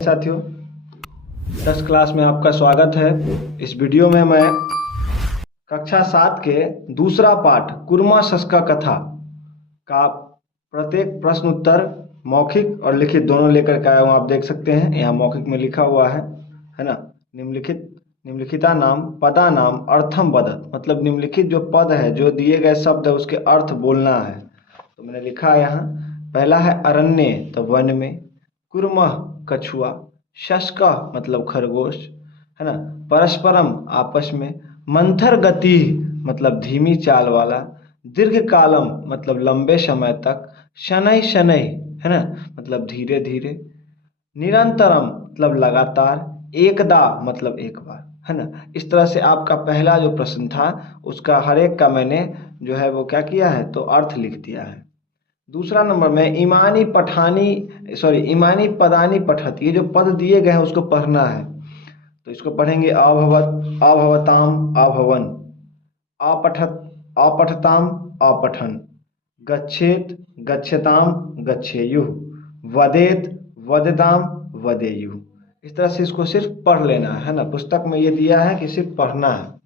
साथियों, 10 क्लास में आपका स्वागत है। इस वीडियो में मैं कक्षा 7 के दूसरा पाठ कुरमा शस्का कथा का प्रत्येक प्रश्न उत्तर मौखिक और लिखित दोनों लेकर के आया हूँ। आप देख सकते हैं यहाँ मौखिक में लिखा हुआ है ना। निम्नलिखिता नाम पदा नाम अर्थम वदत, मतलब निम्नलिखित जो पद है, जो दिए गए शब्द है, उसके अर्थ बोलना है। तो मैंने लिखा है यहाँ, पहला है अरण्य, तो वन में, कुर्मः कछुआ, शस्का मतलब खरगोश, है ना, परस्परम आपस में, मंथर गति मतलब धीमी चाल वाला, दीर्घ कालम मतलब लंबे समय तक, शनै शनै है ना मतलब धीरे धीरे, निरंतरम मतलब लगातार, एकदा मतलब एक बार, है ना। इस तरह से आपका पहला जो प्रश्न था उसका हर एक का मैंने जो है वो क्या किया है, तो अर्थ लिख दिया है। दूसरा नंबर में इमानी पदानी पठत, ये जो पद दिए गए हैं उसको पढ़ना है। तो इसको पढ़ेंगे, अभवत अभवताम अभवन, अपठत अपठताम अपठन, गच्छेत गच्छताम गच्छेयुः, वदेत वदताम वदेयुः। इस तरह से इसको सिर्फ पढ़ लेना है ना। पुस्तक में ये दिया है कि सिर्फ पढ़ना है।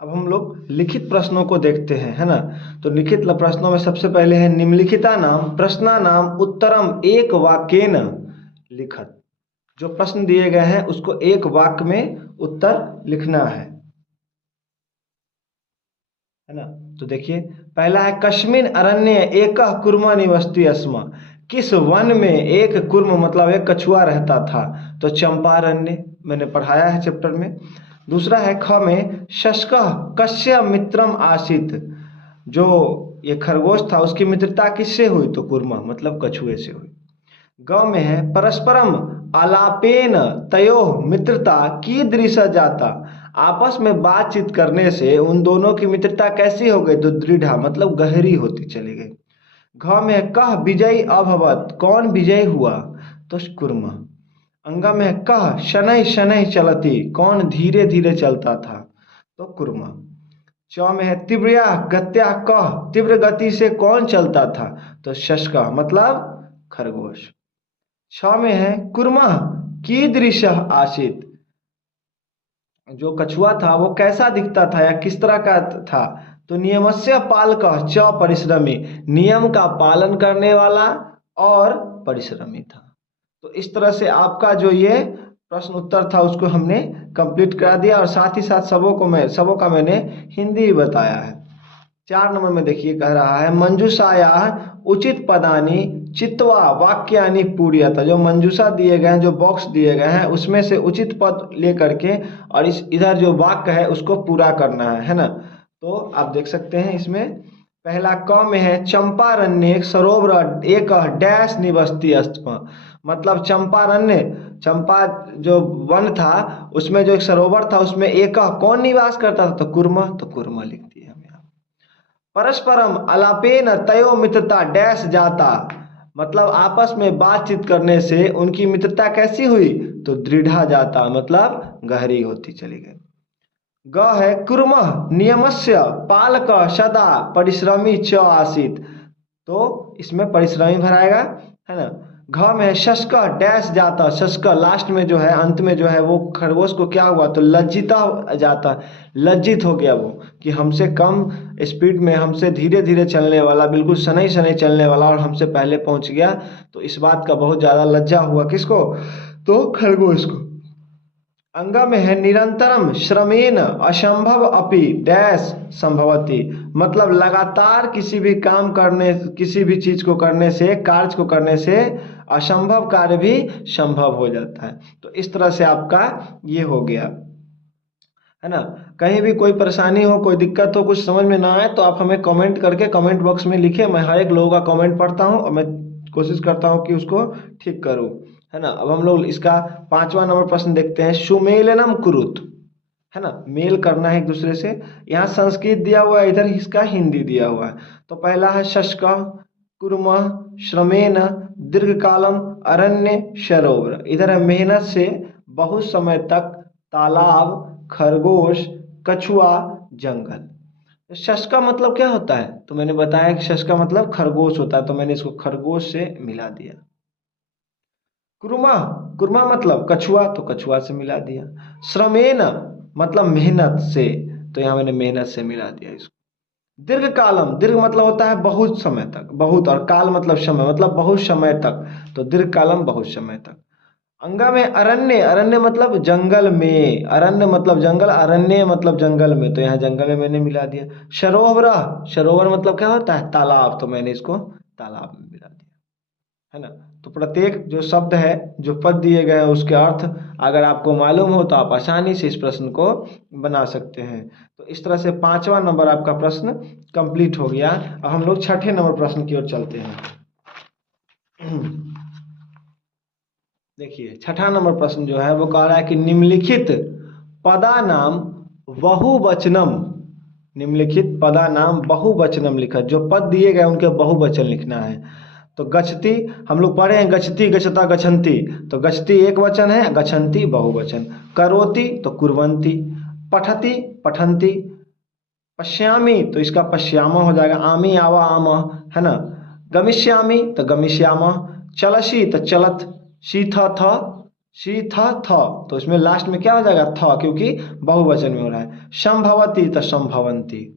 अब हम लोग लिखित प्रश्नों को देखते हैं, है ना। तो लिखित प्रश्नों में सबसे पहले है निम्नलिखिता नाम प्रश्ना नाम उत्तरम एक वाक्येन लिखत। जो प्रश्न दिए गए हैं उसको एक वाक्य में उत्तर लिखना है ना। तो देखिए, पहला है कस्मिन अरण्ये एकः कुर्मा निवसति स्म, किस वन में एक कुर्म मतलब एक कछुआ रहता था। तो चंपारण्य, मैंने पढ़ाया है चैप्टर में। दूसरा है ख में, शस्कः कस्य मित्रम आसीत, जो ये खरगोश था उसकी मित्रता किससे हुई, तो कुर्मा मतलब कछुए से हुई। ग में है परस्परम आलापेन तयोः मित्रता कीदृश जाता, आपस में बातचीत करने से उन दोनों की मित्रता कैसी हो गई, तो दृढ़ मतलब गहरी होती चली गई। घ में है कह विजयी अभवत, कौन विजयी हुआ, तो कुर्मा। अंग में है कह शनै शनै चलती, कौन धीरे धीरे चलता था, तो कुर्मा। च में है तीव्रया गत्या कह, तीव्र गति से कौन चलता था, तो शस्का मतलब खरगोश। छ में है कुर्मः कीदृशः आसीत, जो कछुआ था वो कैसा दिखता था या किस तरह का था, तो नियमस्य पालकः च परिश्रमी, नियम का पालन करने वाला और परिश्रमी था। तो इस तरह से आपका जो ये प्रश्न उत्तर था उसको हमने कंप्लीट करा दिया, और साथ ही साथ सबों का मैंने हिंदी बताया है। 4 नंबर में देखिए, कह रहा है मंजूषाया उचित पदानी चित्वा वाक्यानि पूर्यत, जो मंजूषा दिए गए हैं, जो बॉक्स दिए गए हैं उसमें से उचित पद लेकर के और इधर जो वाक्य है उसको पूरा करना है ना। तो आप देख सकते हैं इसमें पहला क में है चंपारण्य सरोवर एक डैश निवसती अस्म, मतलब चंपारण्य, चंपा जो वन था उसमें जो एक सरोवर था उसमें एक कौन निवास करता था, तो कुर्मा, तो कुर्मा लिख दिया हम यहाँ। परस्परम अलापेन तयो मित्रता डैश जाता, मतलब आपस में बातचीत करने से उनकी मित्रता कैसी हुई, तो दृढ़ा जाता मतलब गहरी होती चली गई। ग है कुर्मः नियमस्य पालक सदा परिश्रमी च आसीत, तो इसमें परिश्रमी भराएगा, है ना। घ में है शस्क डैश जाता, शस्क लास्ट में जो है, अंत में जो है वो खरगोश को क्या हुआ, तो लज्जिता जाता, लज्जित हो गया वो कि हमसे कम स्पीड में, हमसे धीरे धीरे चलने वाला, बिल्कुल शनै शनै चलने वाला और हमसे पहले पहुंच गया। तो इस बात का बहुत ज़्यादा लज्जा हुआ किसको, तो खरगोश को। अंग में है निरंतरम श्रमेन असंभव अपि डैश संभवती, मतलब लगातार किसी भी काम करने, किसी भी चीज को करने से, कार्य को करने से असंभव कार्य भी संभव हो जाता है। तो इस तरह से आपका ये हो गया, है ना। कहीं भी कोई परेशानी हो, कोई दिक्कत हो, कुछ समझ में ना आए तो आप हमें कमेंट करके कमेंट बॉक्स में लिखें। मैं हर एक लोगों का कमेंट पढ़ता हूँ और मैं कोशिश करता हूँ कि उसको ठीक करूँ, है ना। अब हम लोग इसका 5वां नंबर प्रश्न देखते हैं, सुमेलनम कुरुत, है ना, मेल करना है एक दूसरे से। यहाँ संस्कृत दिया हुआ है, इधर इसका हिंदी दिया हुआ है। तो पहला है शस्क कुर्मः श्रमेण दीर्घकालम अरण्य सरोवर, इधर है मेहनत से बहुत समय तक, तालाब, खरगोश, कछुआ, जंगल। शश का मतलब क्या होता है? तो मैंने बताया कि शश का मतलब खरगोश होता है, तो मैंने इसको खरगोश से मिला दिया। कुरमा, कुरमा मतलब कछुआ, तो कछुआ से मिला दिया। श्रमेण मतलब मेहनत से, तो यहाँ मैंने मेहनत से मिला दिया इसको। दीर्घ कालम, दीर्घ मतलब होता है बहुत समय तक, बहुत, और काल मतलब समय, मतलब बहुत समय तक, तो दीर्घ कालम बहुत समय तक। अंगा में अरण्य, अरण्य मतलब जंगल में, अरण्य मतलब जंगल, अरण्य मतलब जंगल में, तो यहाँ जंगल में मैंने मिला दिया। सरोवर, सरोवर मतलब क्या होता है? तालाब, तो मैंने इसको तालाब में मिला दिया, है ना। तो प्रत्येक जो शब्द है, जो पद दिए गए हैं, उसके अर्थ अगर आपको मालूम हो तो आप आसानी से इस प्रश्न को बना सकते हैं। तो इस तरह से 5वां नंबर आपका प्रश्न कंप्लीट हो गया। अब हम लोग 6ठे नंबर प्रश्न की ओर चलते हैं। देखिए 6ठा नंबर प्रश्न जो है वो कह रहा है कि निम्नलिखित पदानाम बहुवचनम, निम्नलिखित पदानाम बहुवचनम लिखा, जो पद दिए गए उनके बहुवचन लिखना है। तो गच्छति हम लोग पढ़े हैं, गच्छति, गच्छता, गच्छन्ति, तो गच्छति एक वचन है, गच्छन्ति बहुवचन। करोति तो कुर्वन्ति, पठति पठन्ति, पश्यामि तो इसका पश्यामः हो जाएगा, आमी आवा आमः, है ना। गमिष्यामि तो गमिष्यामः, चलसि तो चलत, शीथ थ, शीथ थ, तो इसमें लास्ट में क्या हो जाएगा? थ, क्योंकि बहुवचन में हो रहा है। संभवति तो संभवन्ति,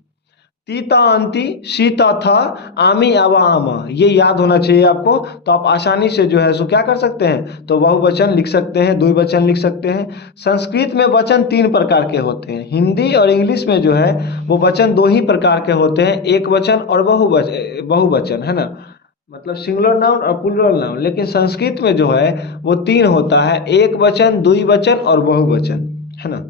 तीता अंति शीता था, आमी आवा आमा, ये याद होना चाहिए आपको। तो आप आसानी से जो है सो क्या कर सकते हैं? तो बहुवचन लिख सकते हैं, द्विवचन लिख सकते हैं। संस्कृत में वचन 3 प्रकार के होते हैं, हिंदी और इंग्लिश में जो है वो वचन 2 ही प्रकार के होते हैं, एक वचन और बहुवचन, है ना, मतलब सिंगुलर नाउन और प्लूरल नाउन। लेकिन संस्कृत में जो है वो 3 होता है, एक वचन, द्विवचन और बहुवचन, है ना।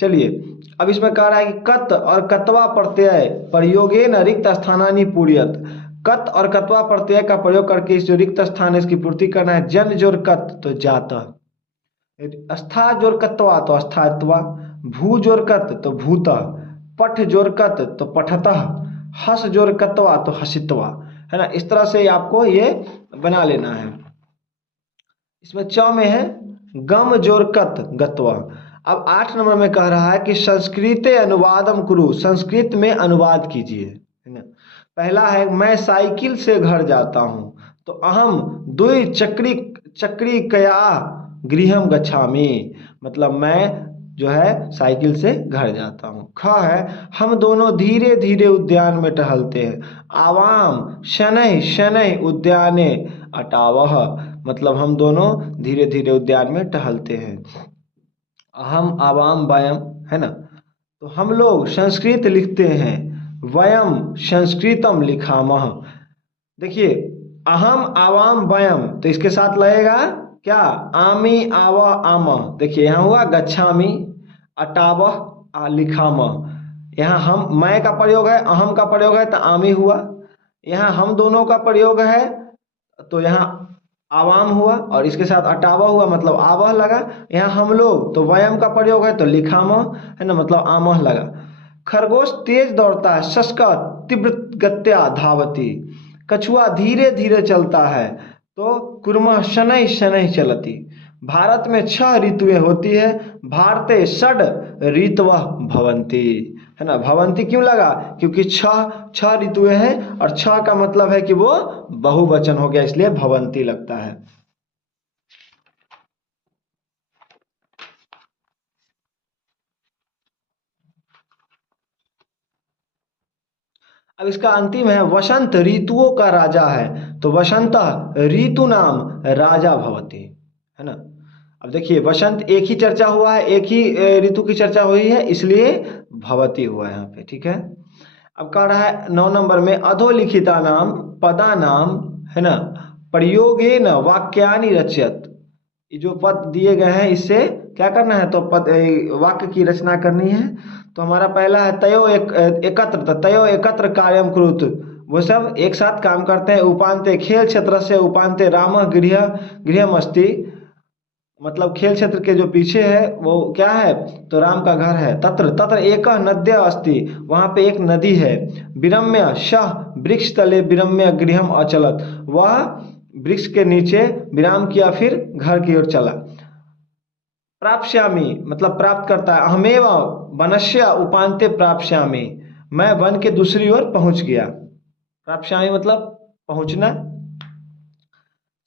चलिए अब इसमें कह रहा है कि कत और कत्वा प्रत्यय प्रयोगे न रिक्त स्थानानि पूर्यत, कत और कत्वा प्रत्यय का प्रयोग करके इस जो रिक्त स्थान है इसकी पूर्ति करना है। जन जोर कत तो जाता, स्था जोर कत्वा तो स्थात्वा, भू जोर कत तो भूता, पठ जोर कत तो पठतः, हस जोर कत्वा तो हसित्वा, है ना। इस तरह से आपको ये बना लेना है। इसमें च में है गम जोर कत गत्वा। अब 8 नंबर में कह रहा है कि संस्कृते अनुवादम कुरु, संस्कृत में अनुवाद कीजिए, है ना। पहला है मैं साइकिल से घर जाता हूँ, तो अहम द्वि चक्री चक्री कया गृहम गच्छामि, मतलब मैं जो है साइकिल से घर जाता हूँ। ख है हम दोनों धीरे धीरे उद्यान में टहलते हैं, आवाम शनै शनै उद्याने अटावह, मतलब हम दोनों धीरे धीरे उद्यान में टहलते हैं। अहम आवाम वयम, है ना, तो हम लोग संस्कृत लिखते हैं, वयम संस्कृतम लिखामह। देखिए अहम आवाम वयम, तो इसके साथ लगेगा क्या? आमी आवा आम, देखिए यहाँ हुआ गच्छामी, अटावह लिखामह। यहाँ हम मैं का प्रयोग है, अहम का प्रयोग है तो आमी हुआ, यहाँ हम दोनों का प्रयोग है तो यहाँ आवाम हुआ, और इसके साथ अटावा हुआ मतलब आवह लगा। यहाँ हम लोग तो वयम का प्रयोग है तो लिखामह, है ना, मतलब आमह लगा। खरगोश तेज दौड़ता है, शस्का तीव्र गत्या धावती, कछुआ धीरे धीरे चलता है, तो कुर्मा शनै शनै चलती। भारत में 6 ऋतुएं होती है, भारते षड ऋतवः भवन्ति, है ना। भवंती क्यों लगा? क्योंकि 6 ऋतुएं हैं और 6 का मतलब है कि वो बहुवचन हो गया, इसलिए भवंती लगता है। अब इसका अंतिम है वसंत ऋतुओं का राजा है, तो वसंत ऋतु नाम राजा भवति, है ना। अब देखिए वसंत एक ही चर्चा हुआ है, एक ही ऋतु की चर्चा हुई है, इसलिए भवति हुआ है यहाँ पे, ठीक है। अब कह रहा है 9 नंबर में अधोलिखिता नाम पदा नाम, है ना, प्रयोगे न वाक्यानि रचयत, ये जो पद दिए गए हैं इससे क्या करना है? तो पद वाक्य की रचना करनी है। तो हमारा पहला है तयो एकत्र, तो तयो एकत्र कार्यम कुरुत, वो सब एक साथ काम करते हैं। उपान्ते खेल क्षेत्र से उपान्ते राम गृह गृहमस्ति, मतलब खेल क्षेत्र के जो पीछे है वो क्या है? तो राम का घर है। तत्र तत्र एक नद्य अस्ति, वहाँ पे एक नदी है। विरम्य शह वृक्ष तले विरम्य गृहम अचलत, वह वृक्ष के नीचे विराम किया फिर घर की ओर चला। प्राप्स्यामि मतलब प्राप्त करता है। अहमेव वनस्य उपान्ते प्राप्स्यामि, मैं वन के दूसरी ओर पहुंच गया। प्राप्स्यामि मतलब पहुंचना।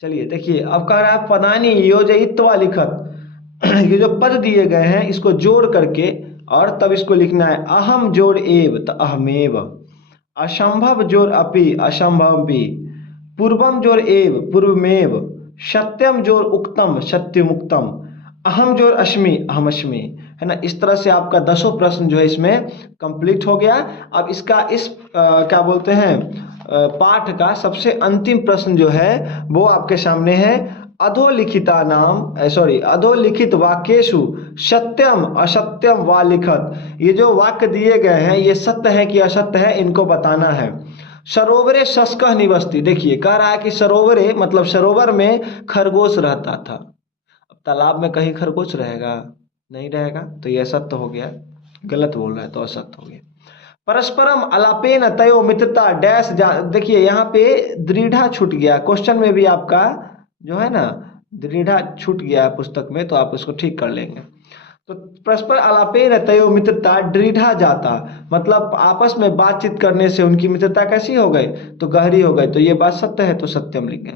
चलिए देखिए, अब कह रहा है पदानी योजयित्वा लिखत। ये जो पद दिए गए हैं इसको जोड़ करके और तब इसको लिखना है। अहम जोड़ एव तो अहमेव, असंभव जोड़ अपि असंभवी, पूर्वम जोड़ एव पूर्वमेव, सत्यम जोड़ उक्तम सत्यमुक्तम, अहम जोड़ अस्मि अहमस्मि, है ना। इस तरह से आपका 10 प्रश्न जो है इसमें कंप्लीट हो गया। अब इसका क्या बोलते हैं पाठ का सबसे अंतिम प्रश्न जो है वो आपके सामने है। अधोलिखित वाक्येषु सत्यम असत्यम वा लिखत। ये जो वाक्य दिए गए हैं ये सत्य है कि असत्य है, इनको बताना है। सरोवरे शस्कः निवसति, देखिए कह रहा है कि सरोवरे मतलब सरोवर में खरगोश रहता था। अब तालाब में कहीं खरगोश रहेगा? नहीं रहेगा, तो ये असत्य हो गया, गलत बोल रहा है तो असत्य हो गया। परस्परम अलापेन तयो मित्रता डैश देखिए यहाँ पे दृढ़ा छूट गया, क्वेश्चन में भी आपका जो है ना दृढ़ा छूट गया है पुस्तक में, तो आप उसको ठीक कर लेंगे। तो परस्पर अलापेन तयो मित्रता दृढ़ा जाता मतलब आपस में बातचीत करने से उनकी मित्रता कैसी हो गई? तो गहरी हो गई। तो ये बात सत्य है, तो सत्यम लिखें।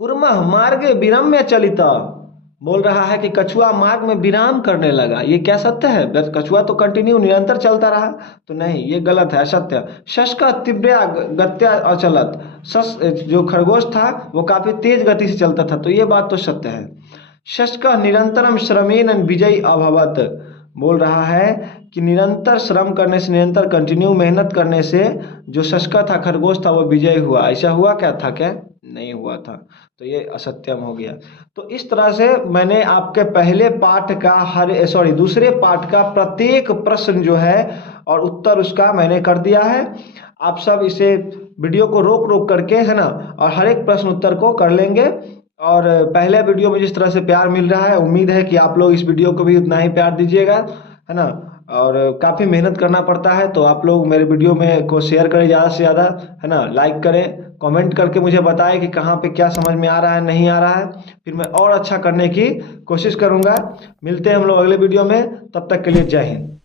कुर्मः मार्गे विरम्य चलिता, बोल रहा है कि कछुआ मार्ग में विराम करने लगा। ये क्या सत्य है? कछुआ तो कंटिन्यू निरंतर चलता रहा, तो नहीं, ये गलत है, असत्य। शस्क तीव्र गत्या अचलत, जो खरगोश था वो काफी तेज गति से चलता था, तो ये बात तो सत्य है। शस्क निरंतरम श्रमेन विजयी अभवत, बोल रहा है कि निरंतर श्रम करने से, निरंतर कंटिन्यू मेहनत करने से जो शस्क था खरगोश था वो विजय हुआ। ऐसा हुआ क्या था? क्या नहीं हुआ था, तो ये असत्यम हो गया। तो इस तरह से मैंने आपके पहले पाठ का दूसरे पाठ का प्रत्येक प्रश्न जो है और उत्तर उसका मैंने कर दिया है। आप सब इसे वीडियो को रोक रोक करके, है ना, और हर एक प्रश्न उत्तर को कर लेंगे। और पहले वीडियो में जिस तरह से प्यार मिल रहा है, उम्मीद है कि आप लोग इस वीडियो को भी उतना ही प्यार दीजिएगा, है ना। और काफ़ी मेहनत करना पड़ता है, तो आप लोग मेरे वीडियो में को शेयर करें ज़्यादा से ज़्यादा, है ना, लाइक करें, कमेंट करके मुझे बताएं कि कहाँ पे क्या समझ में आ रहा है, नहीं आ रहा है, फिर मैं और अच्छा करने की कोशिश करूँगा। मिलते हैं हम लोग अगले वीडियो में, तब तक के लिए जय हिंद।